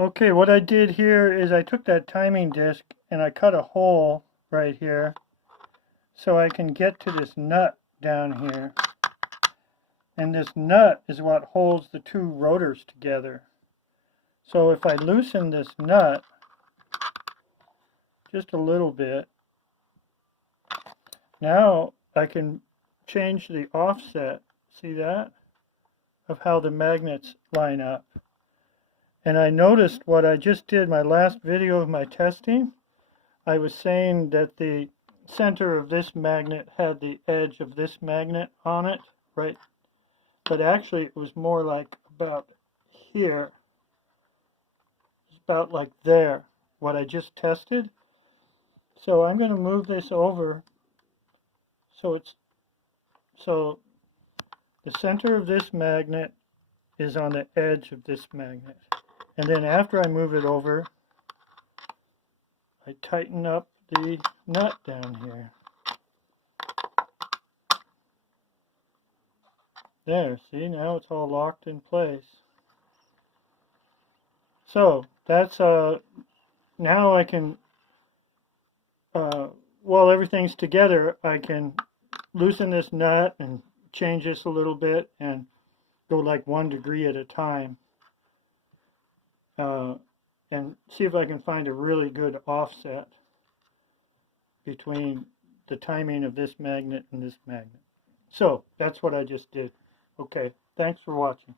Okay, what I did here is I took that timing disc and I cut a hole right here so I can get to this nut down here. And this nut is what holds the two rotors together. So if I loosen this nut just a little bit, now I can change the offset, see that, of how the magnets line up. And I noticed what I just did, my last video of my testing, I was saying that the center of this magnet had the edge of this magnet on it, right? But actually it was more like about here. It's about like there, what I just tested. So I'm going to move this over so the center of this magnet is on the edge of this magnet. And then after I move it over, I tighten up the nut down here. There, see, now it's all locked in place. So that's now I can while everything's together, I can loosen this nut and change this a little bit and go like 1 degree at a time and see if I can find a really good offset between the timing of this magnet and this magnet. So that's what I just did. Okay, thanks for watching.